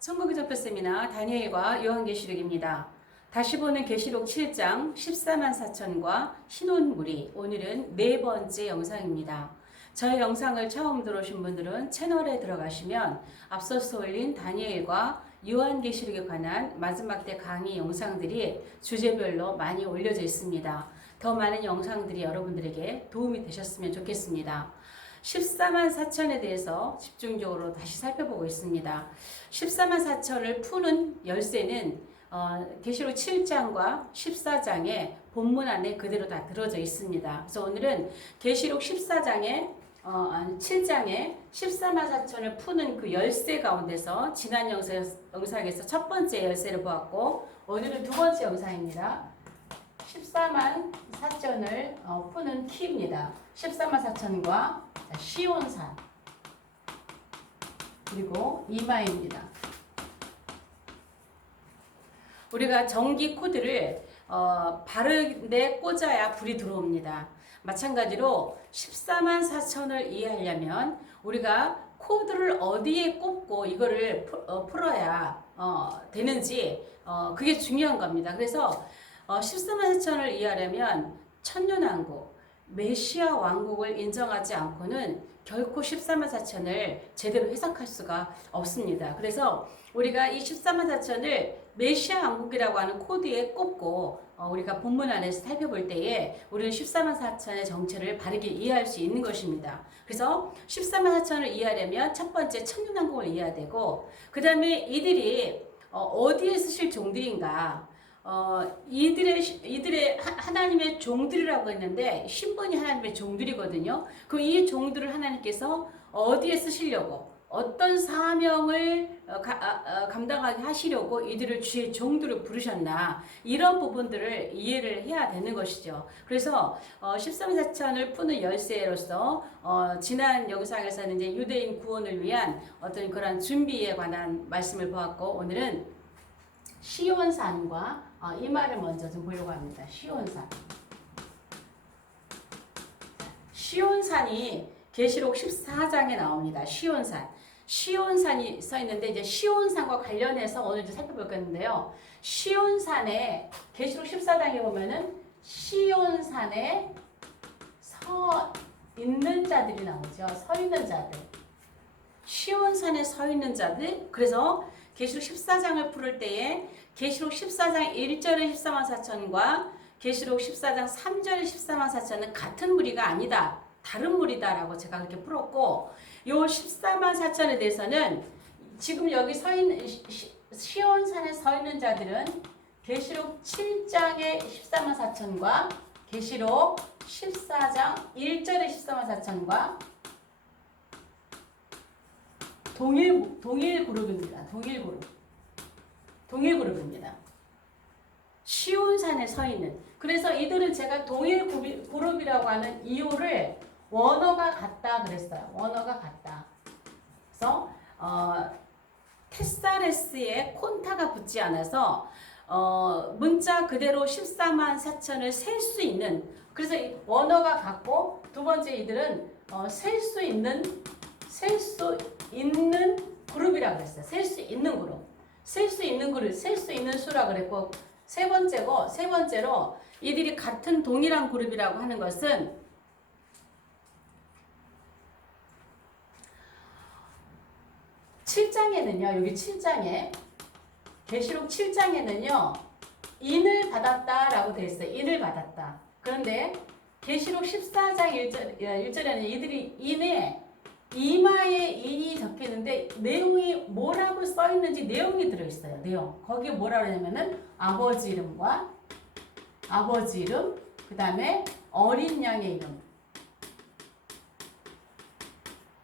천국의 전표 세미나 다니엘과 요한계시록입니다. 다시 보는 계시록 7장 14만 4천과 신혼무리, 오늘은 네 번째 영상입니다. 저희 영상을 처음 들어오신 분들은 채널에 들어가시면 앞서서 올린 다니엘과 요한계시록에 관한 마지막 때 강의 영상들이 주제별로 많이 올려져 있습니다. 더 많은 영상들이 여러분들에게 도움이 되셨으면 좋겠습니다. 14만 4천에 대해서 집중적으로 다시 살펴보고 있습니다. 14만 4천을 푸는 열쇠는 계시록 7장과 14장에 본문 안에 그대로 다 들어져 있습니다. 그래서 오늘은 계시록 14장에 7장에 14만 4천을 푸는 그 열쇠 가운데서 지난 영상에서 첫 번째 열쇠를 보았고, 오늘은 두 번째 영상입니다. 14만 4천을 푸는 키입니다. 14만 4천과 시온산 그리고 이마입니다. 우리가 전기 코드를 바르게 꽂아야 불이 들어옵니다. 마찬가지로 14만 4천을 이해하려면 우리가 코드를 어디에 꽂고 이거를 풀어야 되는지 그게 중요한 겁니다. 그래서 14만 4천을 이해하려면 천년왕국, 메시아 왕국을 인정하지 않고는 결코 14만 4천을 제대로 해석할 수가 없습니다. 그래서 우리가 이 14만 4천을 메시아 왕국이라고 하는 코드에 꼽고 우리가 본문 안에서 살펴볼 때에 우리는 14만 4천의 정체를 바르게 이해할 수 있는 것입니다. 그래서 14만 4천을 이해하려면 첫 번째 천년왕국을 이해해야 되고, 그 다음에 이들이 어디에 쓰실 종들인가, 이들의 하나님의 종들이라고 했는데 신분이 하나님의 종들이거든요. 그럼 이 종들을 하나님께서 어디에 쓰시려고, 어떤 사명을 감당하게 하시려고 이들을 주의 종들을 부르셨나, 이런 부분들을 이해를 해야 되는 것이죠. 그래서 13만 4천을 푸는 열쇠로서 지난 영상에서는 이제 유대인 구원을 위한 어떤 그런 준비에 관한 말씀을 보았고, 오늘은 시온산과 이마를 먼저 좀 보려고 합니다. 시온산. 시온산이 계시록 14장에 나옵니다. 시온산. 시온산이 써 있는데, 이제 시온산과 관련해서 오늘 이제 살펴볼 건데요. 시온산에 계시록 14장에 보면은 시온산에 서 있는 자들이 나오죠. 서 있는 자들. 시온산에 서 있는 자들. 그래서 계시록 14장을 풀을 때에 계시록 14장 1절의 14만 4천과 계시록 14장 3절의 14만 4천은 같은 무리가 아니다, 다른 무리다라고 제가 그렇게 풀었고, 요 14만 4천에 대해서는 지금 여기 서 있는 시온산에 서 있는 자들은 계시록 7장의 14만 4천과 계시록 14장 1절의 14만 4천과 동일 그룹입니다. 동일 그룹입니다. 시온산에 서 있는. 그래서 이들은 제가 동일 그룹이라고 하는 이유를 원어가 같다 그랬어요. 원어가 같다. 그래서 테사레스에 콘타가 붙지 않아서 문자 그대로 14만 4천을 셀 수 있는. 그래서 원어가 같고, 두 번째 이들은 셀 수 있는 그룹이라고 그랬어요. 셀 수 있는 그룹. 셀 수 있는 그룹, 셀 수 있는 수라고 그랬고, 세 번째로 이들이 같은 동일한 그룹이라고 하는 것은 7장에는요, 여기 7장에, 계시록 7장에는요, 인을 받았다라고 되어 있어요. 인을 받았다. 그런데 계시록 14장 1절에는 이들이 인에 이마에 인이 적혀 있는데 내용이 뭐라고 써 있는지 내용이 들어 있어요. 내용. 거기에 뭐라고 하냐면은 아버지 이름, 그다음에 어린 양의 이름.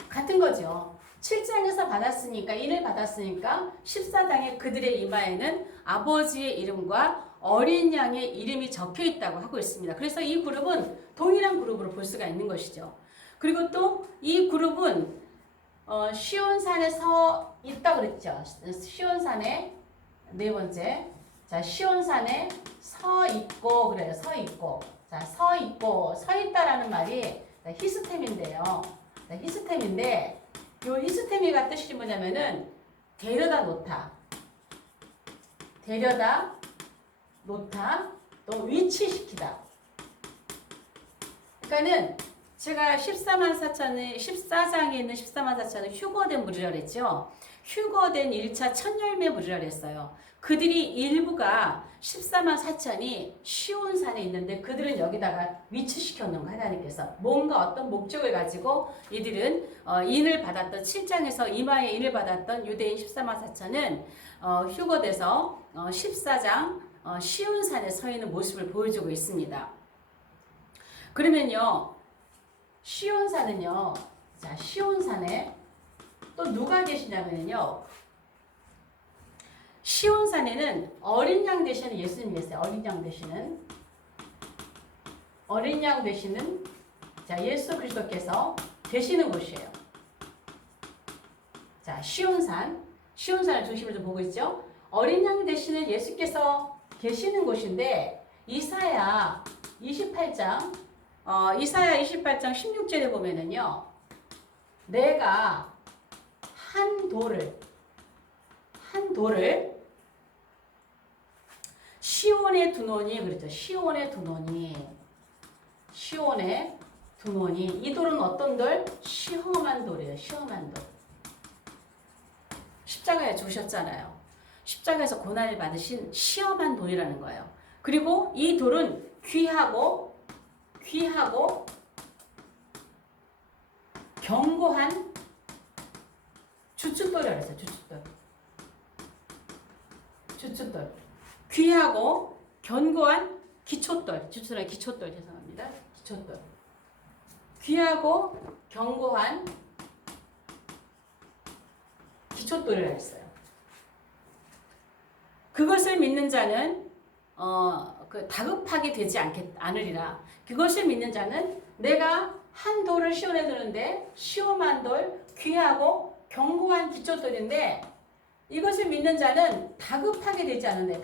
같은 거죠. 7장에서 받았으니까, 인을 받았으니까 14장에 그들의 이마에는 아버지의 이름과 어린 양의 이름이 적혀 있다고 하고 있습니다. 그래서 이 그룹은 동일한 그룹으로 볼 수가 있는 것이죠. 그리고 또 이 그룹은 시온산에 서 있다 그랬죠. 시온산에 네 번째. 자, 시온산에 서 있고 그래요. 서 있고. 자, 서 있다라는 말이 히스템인데요. 히스템인데, 요 히스테미가 뜻이 뭐냐면은 데려다 놓다. 데려다 놓다. 또 위치시키다. 그러니까는 제가 14장에 있는 14만 4천은 휴거된 무리라 그랬죠. 휴거된 1차 첫 열매 무리라 그랬어요. 그들이 일부가 14만 4천이 시온산에 있는데 그들은 여기다가 위치시켜 놓은 거 하나님께서 뭔가 어떤 목적을 가지고 이들은 인을 받았던 7장에서 이마에 인을 받았던 유대인 14만 4천은 휴거돼서 14장 시온산에 서 있는 모습을 보여주고 있습니다. 그러면요, 시온산은요, 자, 시온산에 또 누가 계시냐면요, 시온산에는 어린 양 되시는 예수님이 계세요. 어린 양 되시는 자, 예수 그리스도께서 계시는 곳이에요. 자, 시온산을 중심으로 좀 보고 있죠. 어린 양 되시는 예수께서 계시는 곳인데 이사야 28장 16절에 보면은요, 내가 한 돌을 시온에 두노니 그랬죠. 시온에 두노니 이 돌은 어떤 돌? 시험한 돌이에요. 시험한 돌. 십자가에 죽으셨잖아요. 십자가에서 고난을 받으신 시험한 돌이라는 거예요. 그리고 이 돌은 귀하고 견고한 주춧돌이라고 했어요. 주춧돌. 귀하고 견고한 기초돌. 주춧돌 죄송합니다. 기초돌. 귀하고 견고한 기초돌이라고 했어요. 그것을 믿는 자는 다급하게 되지 않으리라. 그것을 믿는 자는 내가 한 돌을 시온에 두는데 시험한 돌, 귀하고 견고한 기초돌인데 이것을 믿는 자는 다급하게 되지 않는데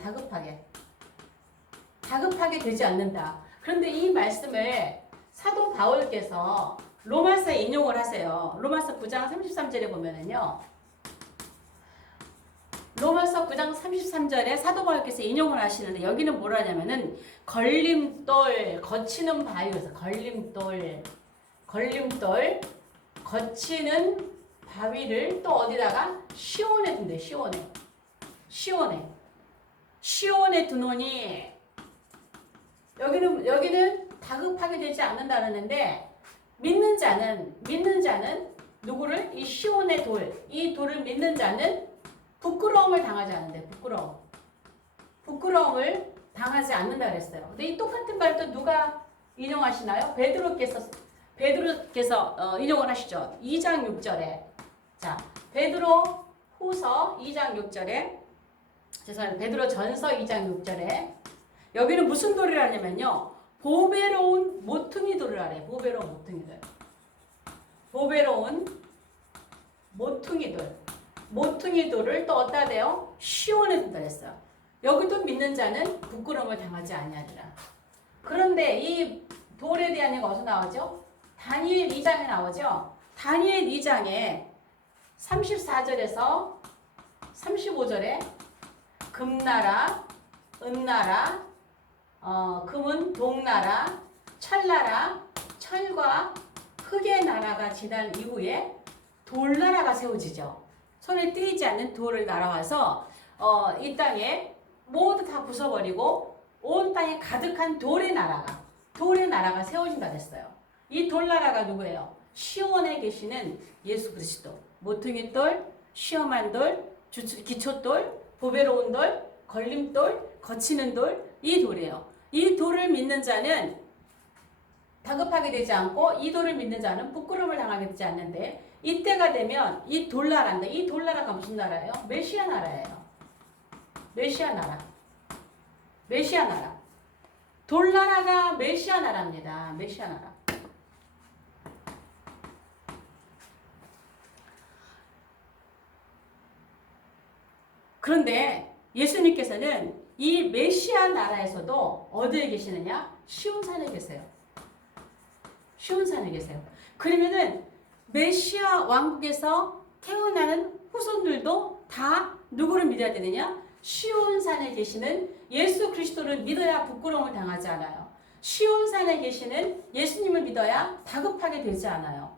다급하게 되지 않는다. 그런데 이 말씀을 사도 바울께서 로마서에 인용을 하세요. 로마서 9장 33절에 보면은요, 로마서 9장 33절에 사도 바울께서 인용을 하시는데 여기는 뭐라 하냐면은 걸림돌, 거치는 바위에서 걸림돌, 거치는 바위를 또 어디다가 시온에 둔대. 시온에 두노니 여기는 다급하게 되지 않는다는데 믿는 자는 누구를? 이 시온의 돌, 이 돌을 믿는 자는 부끄러움을 당하지 않는데 부끄러움을 당하지 않는다 그랬어요. 근데 이 똑같은 말을 또 누가 인용하시나요? 베드로께서 인용을 하시죠. 2장 6절에 자, 베드로 후서 2장 6절에 죄송합니다. 베드로 전서 2장 6절에 여기는 무슨 돌이라 하냐면요, 보배로운 모퉁이 돌을 하래. 보배로운 모퉁이 돌을 또 어디다 대요? 시온에 둔다 했어요. 여기도 믿는 자는 부끄러움을 당하지 아니하리라. 그런데 이 돌에 대한 얘기가 어디서 나오죠? 다니엘 2장에 나오죠. 다니엘 2장에 34절에서 35절에 금나라, 은나라, 금은 동나라, 철나라, 철과 흙의 나라가 지난 이후에 돌나라가 세워지죠. 손에 띄지 않는 돌을 날아와서 이 땅에 모두 다 부숴버리고 온 땅에 가득한 돌의 나라가 세워진다 그랬어요. 이 돌나라가 누구예요? 시온에 계시는 예수 그리스도. 모퉁이돌, 시험한 돌, 기초돌, 보배로운 돌, 걸림돌, 거치는 돌, 이 돌이에요. 이 돌을 믿는 자는 다급하게 되지 않고 이 돌을 믿는 자는 부끄러움을 당하게 되지 않는데 이때가 되면 이 돌나라인데 이 돌나라가 무슨 나라예요? 메시아 나라예요. 메시아 나라. 돌나라가 메시아 나라입니다. 메시아 나라. 그런데 예수님께서는 이 메시아 나라에서도 어디에 계시느냐? 시온산에 계세요. 그러면은 메시아 왕국에서 태어나는 후손들도 다 누구를 믿어야 되느냐? 시온산에 계시는 예수 그리스도를 믿어야 부끄러움을 당하지 않아요. 시온산에 계시는 예수님을 믿어야 다급하게 되지 않아요.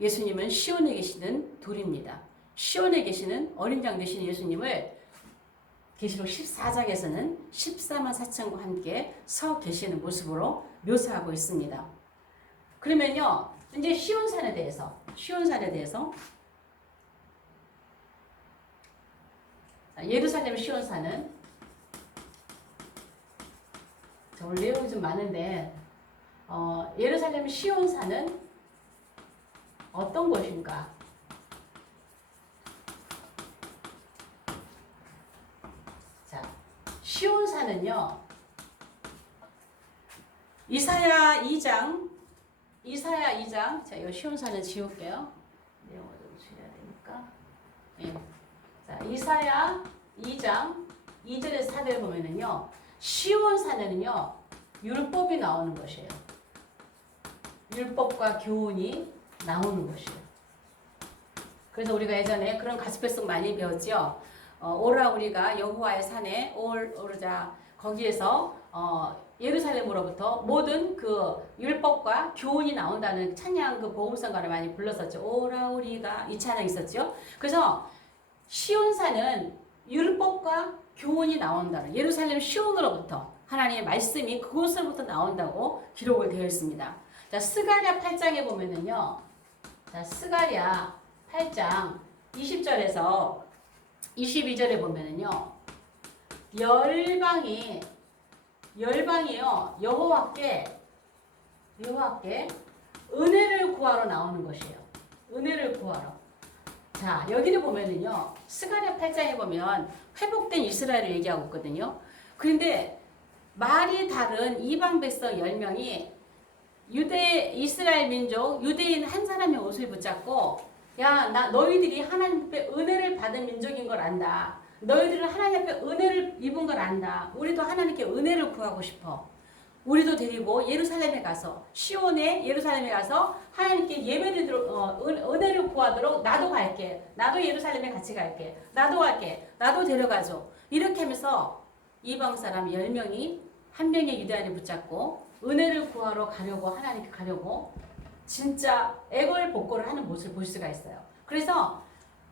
예수님은 시온에 계시는 돌입니다. 시온에 계시는 어린 양 되신 예수님을 계시록 14장에서는 14만 4천과 함께 서 계시는 모습으로 묘사하고 있습니다. 그러면요, 이제 시온산에 대해서 예루살렘 시온산은 오늘 내용이 좀 많은데 예루살렘 시온산은 어떤 곳인가? 자, 시온산은요, 이사야 2장, 자, 이 시온산은 지울게요. 내용을 좀 줄여야 되니까. 예. 자, 이사야 2장 2절에서 4절에 보면은요, 시온산에는요, 율법이 나오는 것이에요. 율법과 교훈이 나오는 것이에요. 그래서 우리가 예전에 그런 가스펠송 많이 배웠죠. 오라 우리가 여호와의 산에 오르자. 거기에서 예루살렘으로부터 모든 그 율법과 교훈이 나온다는 찬양 그 복음성가를 많이 불렀었죠. 오라 우리가 이 찬양 있었죠. 그래서 시온산은 율법과 교훈이 나온다는 예루살렘 시온으로부터 하나님의 말씀이 그곳으로부터 나온다고 기록을 되어 있습니다. 자, 스가랴 8장에 보면은요. 자, 스가랴 8장 20절에서 22절에 보면은요. 열방이요. 여호와께 은혜를 구하러 나오는 것이에요. 은혜를 구하러. 자, 여기를 보면은요. 스가랴 8장에 보면 회복된 이스라엘을 얘기하고 있거든요. 그런데 말이 다른 이방 백성 10명이 이스라엘 민족, 유대인 한 사람의 옷을 붙잡고, 야, 너희들이 하나님 앞에 은혜를 받은 민족인 걸 안다. 너희들은 하나님 앞에 은혜를 입은 걸 안다. 우리도 하나님께 은혜를 구하고 싶어. 우리도 데리고 예루살렘에 가서, 시온의 예루살렘에 가서 하나님께 예배를 은혜를 구하도록 나도 갈게. 나도 예루살렘에 같이 갈게. 나도 갈게. 나도 데려가줘. 이렇게 하면서 이방 사람 10명이 한 명의 유대인을 붙잡고 은혜를 구하러 가려고, 하나님께 가려고 진짜 애걸복걸을 하는 모습을 볼 수가 있어요. 그래서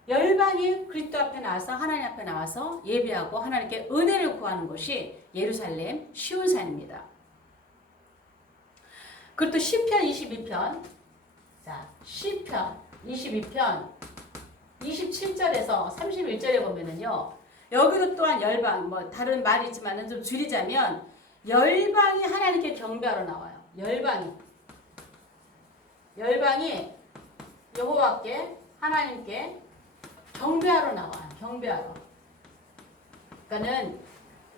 열방이 그리스도 앞에 나와서 하나님 앞에 나와서 예배하고 하나님께 은혜를 구하는 것이 예루살렘 시온산입니다. 그리고 또 시편 22편, 자, 시편 22편 27절에서 31절에 보면은요, 여기도 또한 열방, 뭐 다른 말이 있지만은 좀 줄이자면 열방이 하나님께 경배하러 나와요. 열방이 여호와께 하나님께 경배하러 나와요. 경배하러. 그러니까는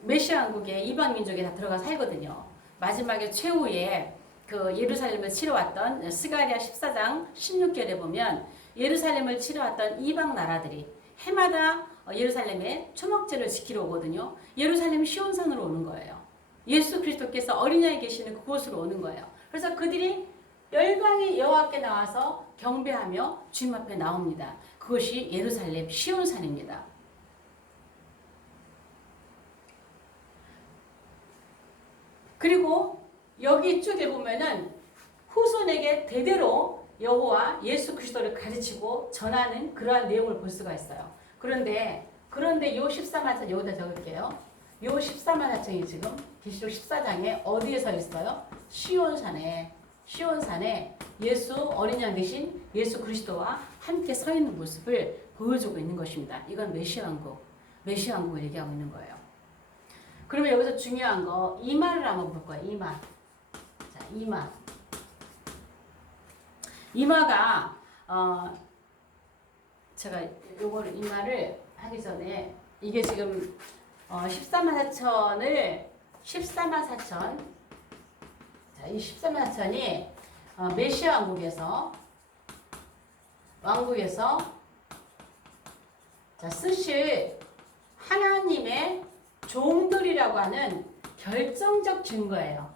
메시아 왕국에 이방 민족이 다 들어가 살거든요. 마지막에 최후에 그 예루살렘을 치러왔던 스가랴 14장 16절에 보면 예루살렘을 치러왔던 이방 나라들이 해마다 예루살렘에 초막절을 지키러 오거든요. 예루살렘 시온산으로 오는 거예요. 예수 그리스도께서 어린 양이 계시는 그곳으로 오는 거예요. 그래서 그들이 열방이 여호와께 나와서 경배하며 주님 앞에 나옵니다. 그것이 예루살렘 시온산입니다. 그리고 여기 쪽에 보면은 후손에게 대대로 여호와 예수 그리스도를 가르치고 전하는 그러한 내용을 볼 수가 있어요. 그런데 요 14만천 여기다 적을게요. 요 14만천이 지금 계시록 14장에 어디에 서 있어요? 시온산에 예수 어린 양 되신 예수 그리스도와 함께 서 있는 모습을 보여주고 있는 것입니다. 이건 메시아 왕국을 얘기하고 있는 거예요. 그러면 여기서 중요한 거 이마를 한번 볼 거예요. 이마가 제가 요거를 이마를 하기 전에 이게 지금 14만 4천 자, 이 14만 4천이 메시아 왕국에서 자, 쓰실 하나님의 종들이라고 하는 결정적 증거예요.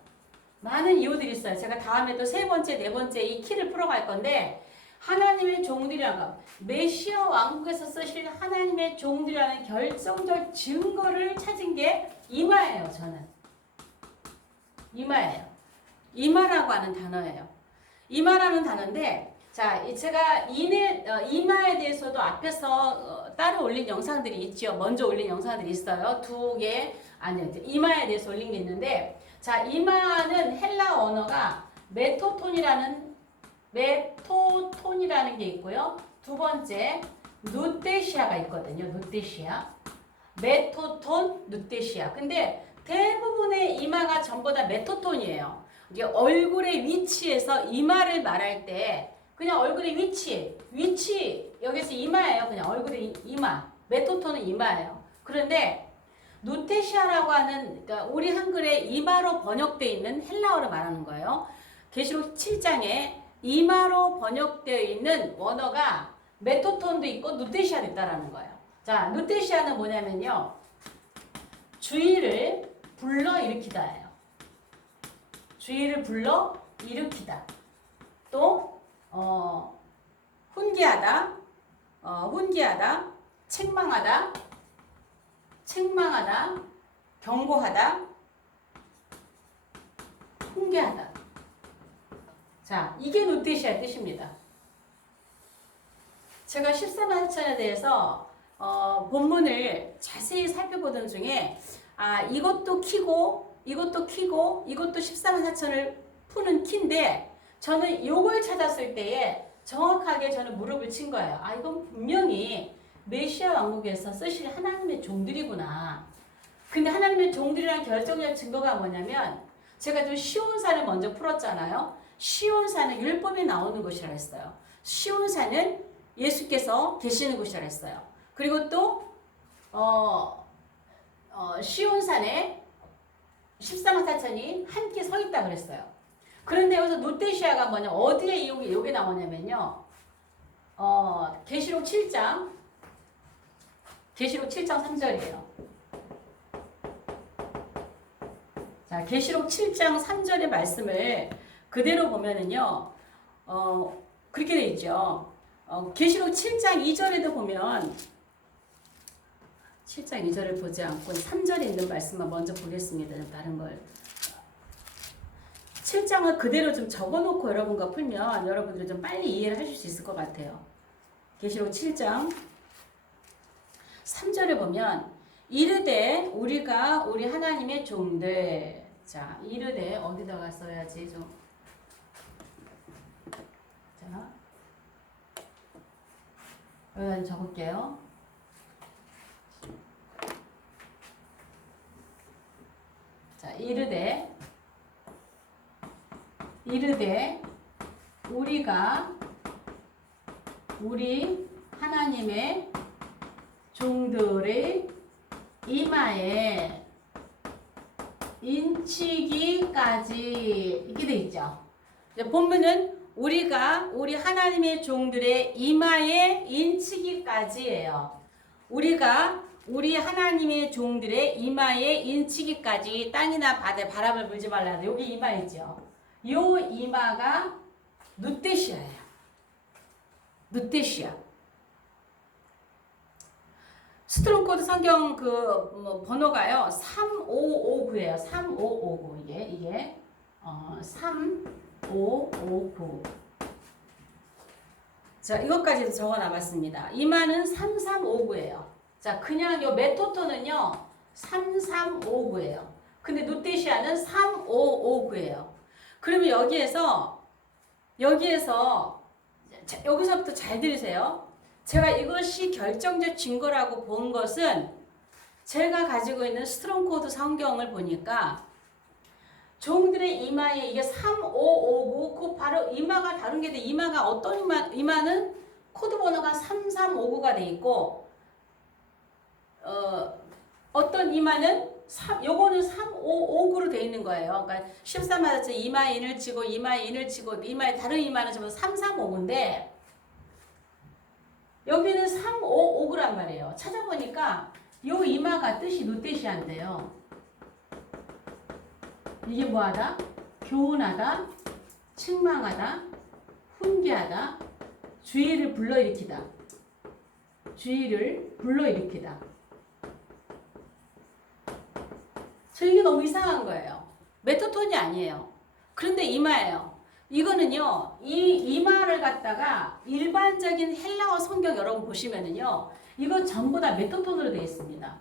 많은 이유들이 있어요. 제가 다음에 또 세 번째, 네 번째 이 키를 풀어갈 건데 하나님의 종들이라는 것, 메시아 왕국에서 쓰실 하나님의 종들이라는 결정적 증거를 찾은 게 이마예요. 저는 이마예요. 이마라고 하는 단어예요. 이마라는 단어인데, 자, 제가 이마에 대해서도 앞에서 따로 올린 영상들이 있죠. 먼저 올린 영상들이 있어요. 두 개, 아니요, 이마에 대해서 올린 게 있는데, 자, 이마는 헬라 언어가 메토톤이라는 게 있고요. 두 번째, 누테시아가 있거든요. 누테시아. 메토톤, 누테시아. 근데 대부분의 이마가 전부 다 메토톤이에요. 이게 얼굴의 위치에서 이마를 말할 때 그냥 얼굴의 위치 여기서 이마예요. 그냥 얼굴의 이마. 메토톤은 이마예요. 그런데 누테시아라고 하는, 그러니까 우리 한글에 이마로 번역되어 있는 헬라어를 말하는 거예요. 계시록 7장에 이마로 번역되어 있는 원어가 메토톤도 있고 누테시아도 있다라는 거예요. 자, 누테시아는 뭐냐면요. 주의를 불러일으키다예요. 주의를 불러일으키다. 또 훈계하다, 책망하다, 경고하다, 훈계하다. 자, 이게 누테시아의 뜻입니다. 제가 14만 4천에 대해서 본문을 자세히 살펴보던 중에 이것도 키고 이것도 14만 4천을 푸는 키인데 저는 이걸 찾았을 때에 정확하게 저는 무릎을 친 거예요. 이건 분명히 메시아 왕국에서 쓰실 하나님의 종들이구나. 근데 하나님의 종들이라는 결정적 증거가 뭐냐면 제가 좀 시온산을 먼저 풀었잖아요. 시온산은 율법이 나오는 곳이라 했어요. 시온산은 예수께서 계시는 곳이라 했어요. 그리고 또 시온산에 14만 4천이 함께 서 있다 그랬어요. 그런데 여기서 누테시아가 뭐냐, 어디에 여기 나오냐면요. 계시록 7장 3절이에요. 자, 계시록 7장 3절의 말씀을 그대로 보면은요. 그렇게 돼 있죠. 계시록 7장 2절에도 보면 7장 2절을 보지 않고 3절에 있는 말씀만 먼저 보겠습니다. 다른 걸. 7장을 그대로 좀 적어놓고 여러분과 풀면 여러분들이 좀 빨리 이해를 하실 수 있을 것 같아요. 계시록 7장 3절에 보면 이르되 우리가 우리 하나님의 종들. 자, 이르되 어디다가 써야지 좀. 자, 여기다 적을게요. 자, 이르되 우리가 우리 하나님의 종들의 이마에 인치기까지 이렇게 돼 있죠. 본문은 우리가 우리 하나님의 종들의 이마에 인치기까지예요. 우리가 우리 하나님의 종들의 이마에 인치기까지 땅이나 바다에 바람을 불지 말라. 여기 이마 있죠. 요 이마가 누테시아예요. 누테시아. 스트롱코드 성경 번호가요. 3559예요. 3559. 이게 3559. 자, 이것까지도 적어 놨습니다. 이마는 3359예요. 자, 그냥 요 메토톤은요. 3359예요. 근데 누테시아는 3559예요. 그러면 여기서부터 잘 들으세요. 제가 이것이 결정적 증거라고 본 것은 제가 가지고 있는 스트롱코드 성경을 보니까 종들의 이마에 이게 3559, 그 바로 이마가 다른 게 돼. 이마가 어떤 이마는 코드 번호가 3359가 돼 있고 어떤 이마는 요거는 3559로 돼 있는 거예요. 그러니까 14만 4천 이마에 인을 치고 이마에 인을 치고 이마에 다른 이마는 전부 335인데 여기는 3559란 말이에요. 찾아보니까 요 이마가 뜻이 누테시아인데요. 이게 뭐하다? 교훈하다, 책망하다, 훈계하다, 주의를 불러일으키다. 주의를 불러일으키다. 저 이게 너무 이상한 거예요. 메토톤이 아니에요. 그런데 이마예요. 이거는요, 이 이마를 갖다가 일반적인 헬라어 성경 여러분 보시면은요, 이거 전부 다 메토톤으로 되어 있습니다.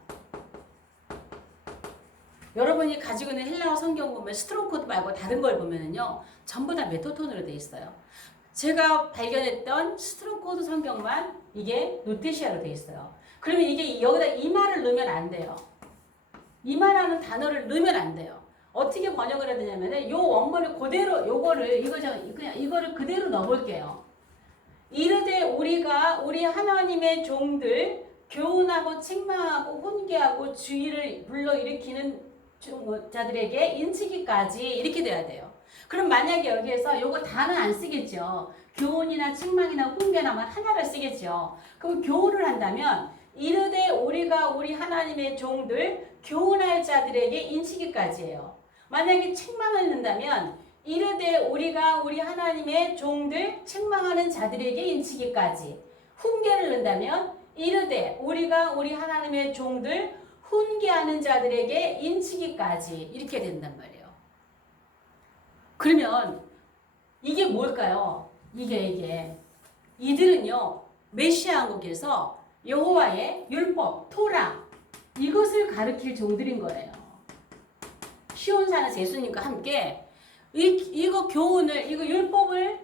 여러분이 가지고 있는 헬라어 성경 보면 스트롱코드 말고 다른 걸 보면은요, 전부 다 메토톤으로 되어 있어요. 제가 발견했던 스트롱코드 성경만 이게 노테시아로 되어 있어요. 그러면 이게 여기다 이마를 넣으면 안 돼요. 이마라는 단어를 넣으면 안 돼요. 어떻게 번역을 해야 되냐면은 요 원문을 그대로 이거를 그대로 넣어볼게요. 이르되 우리가 우리 하나님의 종들 교훈하고 책망하고 훈계하고 주의를 불러일으키는 자들에게 인치기까지 이렇게 돼야 돼요. 그럼 만약에 여기에서 요거 다는 안 쓰겠죠. 교훈이나 책망이나 훈계나만 하나를 쓰겠죠. 그럼 교훈을 한다면 이르되 우리가 우리 하나님의 종들 교훈할 자들에게 인치기까지예요. 만약에 책망을 넣는다면 이르되 우리가 우리 하나님의 종들 책망하는 자들에게 인치기까지. 훈계를 넣는다면 이르되 우리가 우리 하나님의 종들 훈계하는 자들에게 인치기까지 이렇게 된단 말이에요. 그러면 이게 뭘까요? 이게 이들은요 메시아 왕국에서 여호와의 율법, 토라 이것을 가르칠 종들인 거예요. 시온산에서 예수님과 함께 이거 교훈을 이거 율법을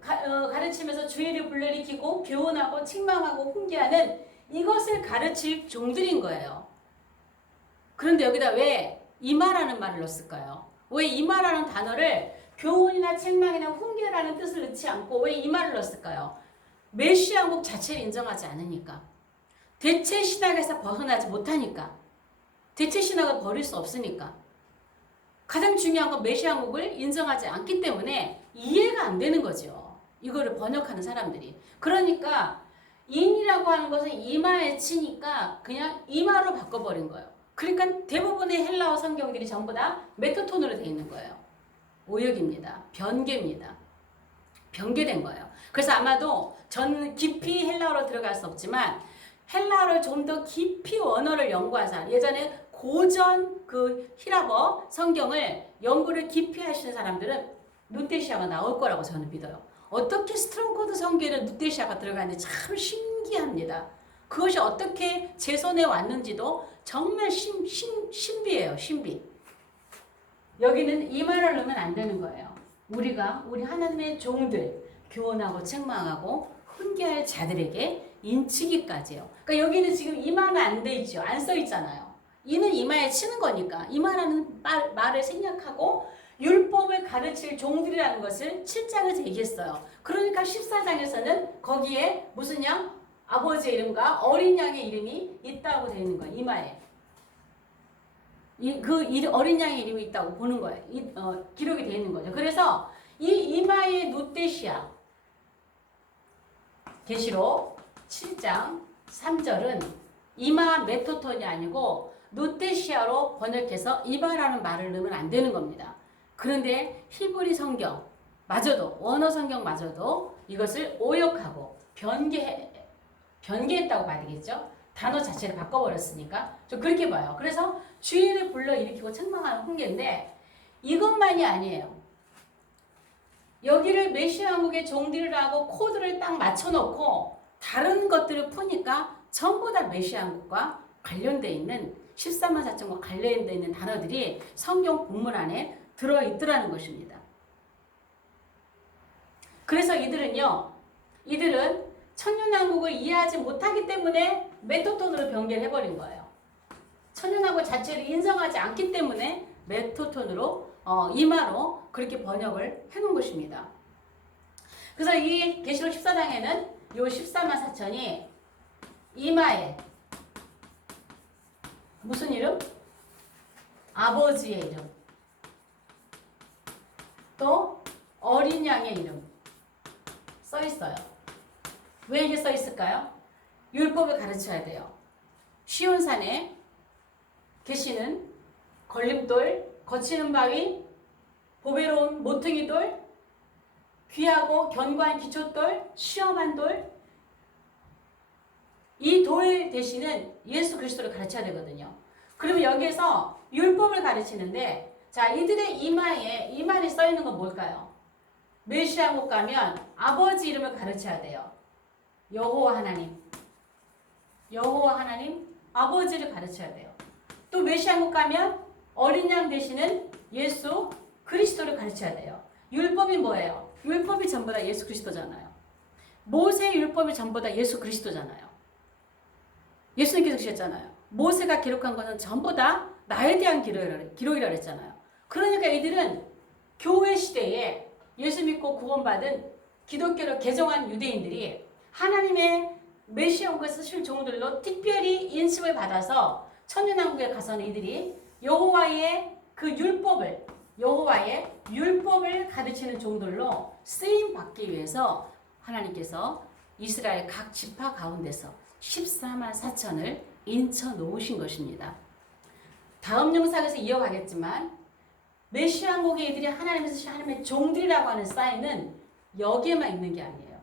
가르치면서 주의를 불러일으키고 교훈하고 책망하고 훈계하는 이것을 가르칠 종들인 거예요. 그런데 여기다 왜 이마라는 말을 넣었을까요? 왜 이마라는 단어를 교훈이나 책망이나 훈계라는 뜻을 넣지 않고 왜 이마를 넣었을까요? 메시아 왕국 자체를 인정하지 않으니까. 대체 신학에서 벗어나지 못하니까. 대체 신학을 버릴 수 없으니까. 가장 중요한 건 메시아 왕국을 인정하지 않기 때문에 이해가 안 되는 거죠. 이거를 번역하는 사람들이. 그러니까 인이라고 하는 것은 이마에 치니까 그냥 이마로 바꿔버린 거예요. 그러니까 대부분의 헬라어 성경들이 전부 다 메토톤으로 되어 있는 거예요. 오역입니다. 변개입니다. 변개된 거예요. 그래서 아마도 저는 깊이 헬라어로 들어갈 수 없지만 헬라어를 좀 더 깊이 원어를 연구하사 예전에 고전 그 히라버 성경을 연구를 깊이 하시는 사람들은 누테시아가 나올 거라고 저는 믿어요. 어떻게 스트롱코드 성경에 누테시아가 들어가는지 참 신기합니다. 그것이 어떻게 제 손에 왔는지도 정말 신비해요. 신비. 여기는 이 말을 넣으면 안 되는 거예요. 우리가 우리 하나님의 종들 교훈하고 책망하고 훈계할 자들에게 인치기까지요. 그러니까 여기는 지금 이마는 안 돼 있죠. 안 써 있잖아요. 이는 이마에 치는 거니까 이마라는 말을 생략하고 율법을 가르칠 종들이라는 것을 7장에서 얘기했어요. 그러니까 14장에서는 거기에 무슨 양? 아버지의 이름과 어린 양의 이름이 있다고 되어 있는 거예요. 이마에. 어린 양의 이름이 있다고 보는 거예요. 기록이 되어 있는 거죠. 그래서 이 이마의 누테시아 계시록 7장 3절은 이마 메토톤이 아니고 누테시아로 번역해서 이마라는 말을 넣으면 안 되는 겁니다. 그런데 히브리 성경 마저도 원어 성경 마저도 이것을 오역하고 변개했다고 봐야 되겠죠. 단어 자체를 바꿔버렸으니까 좀 그렇게 봐요. 그래서 주의를 불러일으키고 책망하는 훈계인데 이것만이 아니에요. 여기를 메시아 왕국의 종들이라고 코드를 딱 맞춰놓고 다른 것들을 푸니까 전부 다 메시아 왕국과 관련되어 있는 14만 4천과 관련되어 있는 단어들이 성경 본문 안에 들어있더라는 것입니다. 그래서 이들은 천년왕국을 이해하지 못하기 때문에 메토톤으로 변개를 해버린 거예요. 천년왕국 자체를 인정하지 않기 때문에 메토톤으로 이마로 그렇게 번역을 해놓은 것입니다. 그래서 이 계시록 14장에는 요 14만 4천이 이마에 무슨 이름? 아버지의 이름 또 어린 양의 이름 써 있어요. 왜 이게 써 있을까요? 율법을 가르쳐야 돼요. 시온산에 계시는 걸림돌, 거치는 바위, 보배로운 모퉁이돌, 귀하고 견고한 기초돌, 시험한 돌, 이 돌 대신은 예수 그리스도를 가르쳐야 되거든요. 그러면 여기에서 율법을 가르치는데, 자, 이들의 이마에 써 있는 건 뭘까요? 메시아국 가면 아버지 이름을 가르쳐야 돼요. 여호와 하나님, 아버지를 가르쳐야 돼요. 또 메시아국 가면 어린 양 되시는 예수 그리스도를 가르쳐야 돼요. 율법이 뭐예요? 율법이 전부 다 예수 그리스도잖아요. 모세 율법이 전부 다 예수 그리스도잖아요. 예수님께서 그러셨잖아요. 모세가 기록한 것은 전부 다 나에 대한 기록이라 그랬잖아요. 그러니까 이들은 교회 시대에 예수 믿고 구원받은 기독교를 개종한 유대인들이 하나님의 메시아 온 것을 쓰실 종들로 특별히 인식을 받아서 천년왕국에 가서는 이들이 여호와의 율법을 가르치는 종들로 쓰임 받기 위해서 하나님께서 이스라엘 각 지파 가운데서 14만 4천을 인쳐 놓으신 것입니다. 다음 영상에서 이어가겠지만 메시아 왕국의 이들이 하나님의 종들이라고 하는 사인은 여기에만 있는 게 아니에요.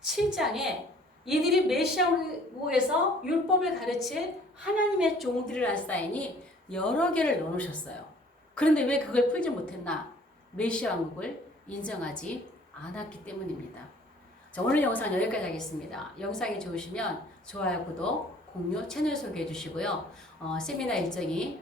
7장에 이들이 메시아 왕국에서 율법을 가르칠 하나님의 종들이라는 사인이 여러 개를 넣어놓으셨어요. 그런데 왜 그걸 풀지 못했나? 메시아 왕국을 인정하지 않았기 때문입니다. 자, 오늘 영상 여기까지 하겠습니다. 영상이 좋으시면 좋아요, 구독, 공유, 채널 소개해 주시고요. 세미나 일정이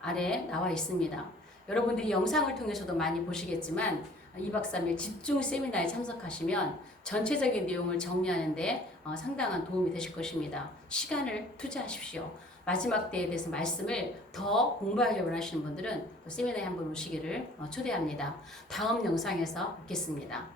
아래 나와 있습니다. 여러분들이 영상을 통해서도 많이 보시겠지만 2박 3일 집중 세미나에 참석하시면 전체적인 내용을 정리하는데 상당한 도움이 되실 것입니다. 시간을 투자하십시오. 마지막 때에 대해서 말씀을 더 공부하려고 하시는 분들은 세미나에 한번 오시기를 초대합니다. 다음 영상에서 뵙겠습니다.